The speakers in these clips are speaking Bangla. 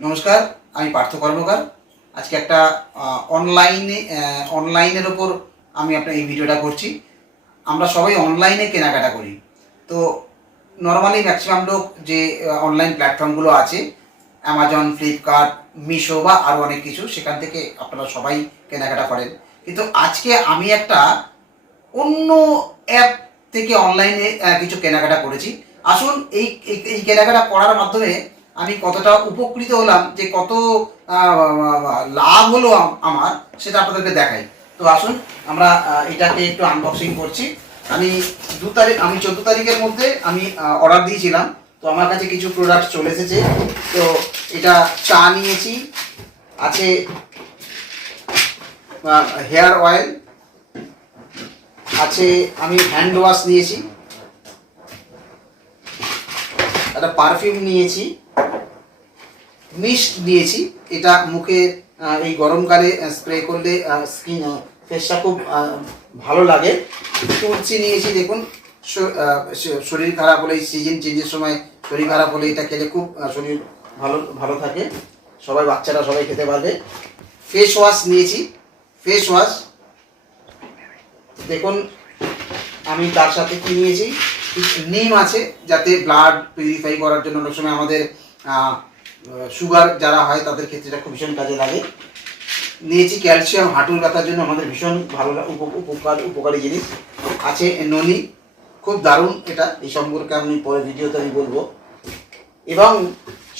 নমস্কার, আমি পার্থ কর্মকার। আজকে একটা অনলাইনের ওপর আমি আপনার এই ভিডিওটা করছি। আমরা সবাই অনলাইনে কেনাকাটা করি। তো নর্মালি ম্যাক্সিমাম লোক যে অনলাইন প্ল্যাটফর্মগুলো আছে, অ্যামাজন, ফ্লিপকার্ট, মিশো বা আরও অনেক কিছু, সেখান থেকে আপনারা সবাই কেনাকাটা করেন। কিন্তু আজকে আমি একটা অন্য অ্যাপ থেকে অনলাইনে কিছু কেনাকাটা করেছি। আসুন এই এই এই কেনাকাটা করার মাধ্যমে আমি কতটা উপকৃত হলাম, যে কত লাভ হলো আমার, সেটা আপনাদেরকে দেখাই। তো আসুন আমরা এটাকে একটু আনবক্সিং করছি। আমি 14 তারিখের মধ্যে আমি অর্ডার দিয়েছিলাম। তো আমার কাছে কিছু প্রোডাক্ট চলে এসেছে। তো এটা চা নিয়েছি, আছে হেয়ার অয়েল আছে, আমি হ্যান্ড ওয়াশ নিয়েছি, একটা পারফিউম নিয়েছি, মিস্ট নিয়েছি। এটা মুখে এই গরমকালে স্প্রে করলে স্কিন ফেসটা খুব ভালো লাগে। তুলসী নিয়েছি, দেখুন শরীর খারাপ হলে, সিজন চেঞ্জের সময় শরীর খারাপ হলে এটা খেলে খুব শরীর ভালো ভালো থাকে। সবাই, বাচ্চারা সবাই খেতে পারবে। ফেস ওয়াশ নিয়েছি, ফেস ওয়াশ দেখুন। আমি তার সাথে কি নিয়েছি, নিম আছে, যাতে ব্লাড পিউরিফাই করার জন্য অনেক সময় আমাদের সুগার যারা হয় তাদের ক্ষেত্রে এটা খুব ভীষণ কাজে লাগে। নিয়েছি ক্যালসিয়াম, হাঁটুর ব্যথার জন্য আমাদের ভীষণ ভালো উপকারী জিনিস। আছে ননি, খুব দারুণ এটা, এই সম্পর্কে আমি পরে ভিডিওতে আমি বলবো। এবং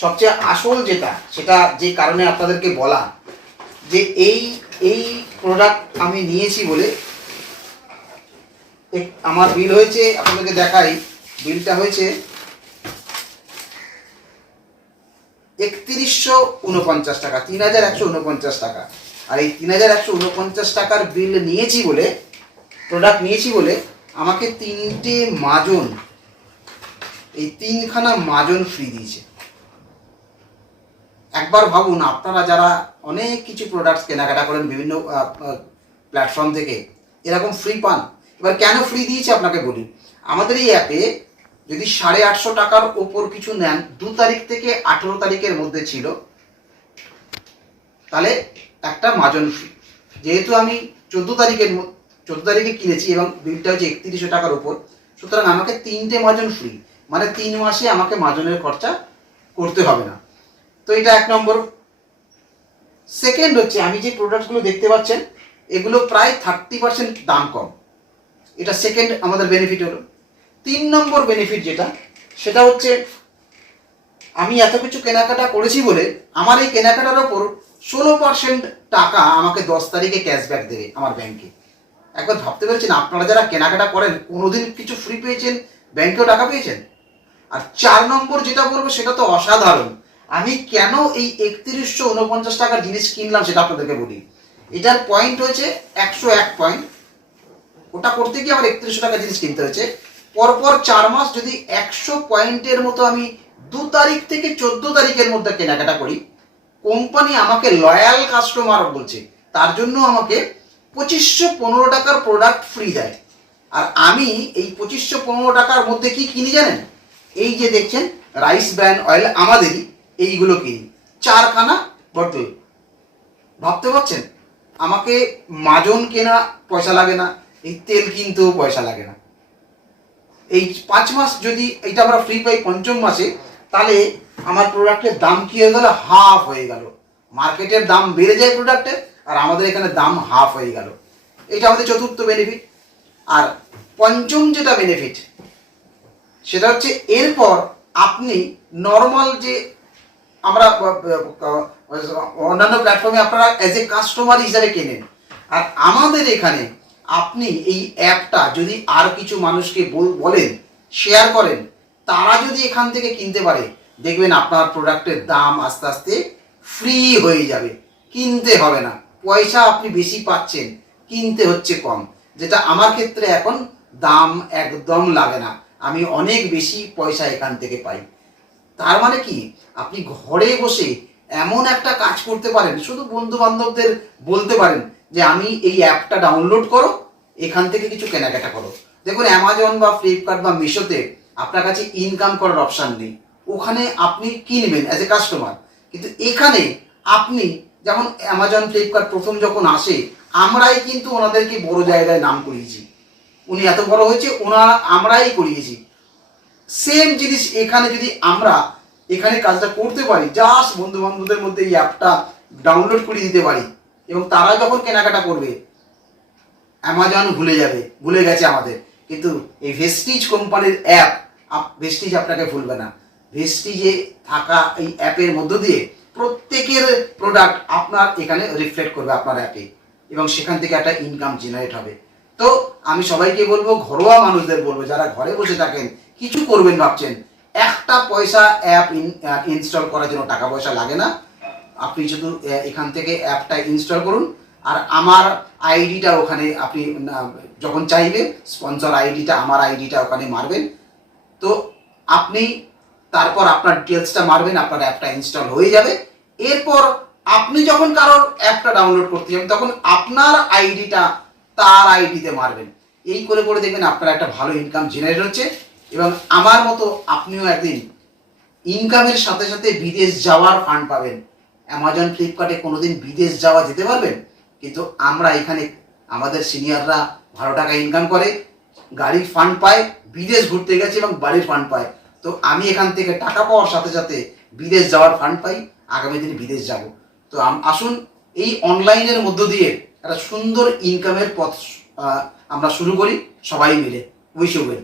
সবচেয়ে আসল যেটা, সেটা যে কারণে আপনাদেরকে বলা, যে এই এই প্রোডাক্ট আমি নিয়েছি বলে আমার বিল হয়েছে, আপনাদেরকে দেখাই। বিলটা হয়েছে ৩১49 টাকা, ৩১49 টাকা। আর এই ৩১49 টাকার বিল নিয়েছি বলে, প্রোডাক্ট নিয়েছি বলে, আমাকে 3টে মাজন, এই 3খানা মাজন ফ্রি দিয়েছে। একবার ভাবুন, আপনারা যারা অনেক কিছু প্রোডাক্টস কেনাকাটা করেন বিভিন্ন প্ল্যাটফর্ম থেকে, এরকম ফ্রি পান। এবার কেন ফ্রি দিয়েছে আপনাকে বলি। আমাদের এই অ্যাপে যদি 850 টাকার ওপর কিছু নেন, 2 তারিখ থেকে 18 তারিখের মধ্যে ছিল, তাহলে একটা মাজন ফ্রি। যেহেতু আমি 14 তারিখে কিনেছি এবং বিলটা হচ্ছে 3100 টাকার ওপর, সুতরাং আমাকে 3টে মাজন ফ্রি, মানে 3 মাসে আমাকে মাজনের খরচা করতে হবে না। তো এটা 1 নম্বর। সেকেন্ড হচ্ছে, আমি যে প্রোডাক্টগুলো দেখতে পাচ্ছেন, এগুলো প্রায় 30% দাম কম। এটা সেকেন্ড আমাদের বেনিফিট হলো। 3 নম্বর বেনিফিট যেটা, সেটা হচ্ছে আমি এত কিছু কেনাকাটা করেছি বলে আমার এই কেনাকাটার ওপর 16% টাকা আমাকে 10 তারিখে ক্যাশব্যাক দেবে আমার ব্যাংকে। একবার ভাবতে পেরেছেন, আপনারা যারা কেনাকাটা করেন কোনোদিন কিছু ফ্রি পেয়েছেন, ব্যাংকেও টাকা পেয়েছেন? আর 4 নম্বর যেটা বলবো, সেটা তো অসাধারণ। আমি কেন এই 3149 টাকার জিনিস কিনলাম সেটা আপনাদেরকে বলি। এটার পয়েন্ট হয়েছে 101 পয়েন্ট। ওটা করতে গিয়ে আমার 3100 টাকা জিনিস কিনতে হয়েছে। পরপর 4 মাস যদি 100 পয়েন্টের মতো আমি 2 তারিখ থেকে 14 তারিখের মধ্যে কেনাকাটা করি, কোম্পানি আমাকে লয়াল কাস্টমার বলছে, তার জন্য আমাকে 2515 টাকার প্রোডাক্ট ফ্রি দেয়। আর আমি এই 2515 টাকার মধ্যে কি কিনি জানেন? এই যে দেখছেন রাইস ব্র্যান্ড অয়েল, আমাদেরই, এইগুলো কিনি 4খানা বটল। ভাবতে পারছেন, আমাকে মাজন কেনা পয়সা লাগে না, এই তেল কিনতেও পয়সা লাগে না। এই 5 মাস যদি এটা আমরা ফ্রি পাই, পঞ্চম মাসে, তাহলে আমার প্রোডাক্টের দাম কি হয়ে গেল? হাফ হয়ে গেল। মার্কেটের দাম বেড়ে যায় প্রোডাক্টের, আর আমাদের এখানে দাম হাফ হয়ে গেল। এটা আমাদের চতুর্থ বেনিফিট। আর পঞ্চম যেটা বেনিফিট, সেটা হচ্ছে এরপর আপনি নর্মাল যে আমরা অন্যান্য প্ল্যাটফর্মে আপনারা অ্যাজ এ কাস্টমার হিসাবে কেনেন, আর আমাদের এখানে আপনি এই অ্যাপটা যদি আর কিছু মানুষকে বলেন, শেয়ার করেন, তারা যদি এখান থেকে কিনতে পারে, দেখবেন আপনার প্রোডাক্টের দাম আস্তে আস্তে ফ্রি হয়ে যাবে। কিনতে হবে না, পয়সা আপনি বেশি পাচ্ছেন, কিনতে হচ্ছে কম। যেটা আমার ক্ষেত্রে এখন দাম একদম লাগে না, আমি অনেক বেশি পয়সা এখান থেকে পাই। তার মানে কি, আপনি ঘরে বসে এমন একটা কাজ করতে পারেন, শুধু বন্ধু বান্ধবদের বলতে পারেন যে আমি এই অ্যাপটা ডাউনলোড করো, এখান থেকে কিছু কেনাকাটা করো। দেখুন, অ্যামাজন বা ফ্লিপকার্ট বা মিশোতে আপনার কাছে ইনকাম করার অপশান নেই। ওখানে আপনি কিনবেন অ্যাজ এ কাস্টমার, কিন্তু এখানে আপনি যেমন অ্যামাজন ফ্লিপকার্ট প্রথম যখন আসে আমরাই কিন্তু ওনাদেরকে বড় জায়গায় নাম করিয়েছি, উনি এত বড় হয়েছে আমরাই করিয়েছি। সেম জিনিস এখানে যদি আমরা এখানে কাজটা করতে পারি, জাস্ট বন্ধু বান্ধবদের মধ্যে এই অ্যাপটা ডাউনলোড করে দিতে পারি এবং তারা যখন কেনাকাটা করবে অ্যামাজন ভুলে গেছে আমাদের। কিন্তু এই ভেস্টিজ কোম্পানির অ্যাপ, ভেস্টিজ আপনাকে ভুলবে না। ভেস্টিজে থাকা এই অ্যাপের মধ্য দিয়ে প্রত্যেকের প্রোডাক্ট আপনার এখানে রিফ্লেক্ট করবে আপনার অ্যাপে এবং সেখান থেকে একটা ইনকাম জেনারেট হবে। তো আমি সবাইকে বলবো, ঘরোয়া মানুষদের বলবো যারা ঘরে বসে থাকেন কিছু করবেন ভাবছেন, একটা পয়সা অ্যাপ ইনস্টল করার জন্য টাকা পয়সা লাগে না। আপনি শুধু এখান থেকে অ্যাপটা ইনস্টল করুন আর আমার আইডিটা ওখানে আপনি যখন চাইবে স্পন্সর আইডিটা, আমার আইডিটা ওখানে মারবেন। তো আপনি তারপর আপনার ডিটেলসটা মারবেন, আপনার অ্যাপটা ইনস্টল হয়ে যাবে। এরপর আপনি যখন কারোর অ্যাপটা ডাউনলোড করতে যাবেন তখন আপনার আইডিটা তার আইডিতে মারবেন। এই করে করে দেখবেন আপনার একটা ভালো ইনকাম জেনারেট হচ্ছে এবং আমার মতো আপনিও একদিন ইনকামের সাথে সাথে বিদেশ যাওয়ার ফান্ড পাবেন। অ্যামাজন ফ্লিপকার্টে কোনোদিন বিদেশ যাওয়া যেতে পারবেন, কিন্তু আমরা এখানে আমাদের সিনিয়ররা ভালো টাকা ইনকাম করে, গাড়ির ফান্ড পায়, বিদেশ ঘুরতে গেছে এবং বাড়ির ফান্ড পায়। তো আমি এখান থেকে টাকা পাওয়ার সাথে সাথে বিদেশ যাওয়ার ফান্ড পাই, আগামী দিনে বিদেশ যাব। তো আসুন এই অনলাইনের মধ্য দিয়ে একটা সুন্দর ইনকামের পথ আমরা শুরু করি সবাই মিলে। Wish you well.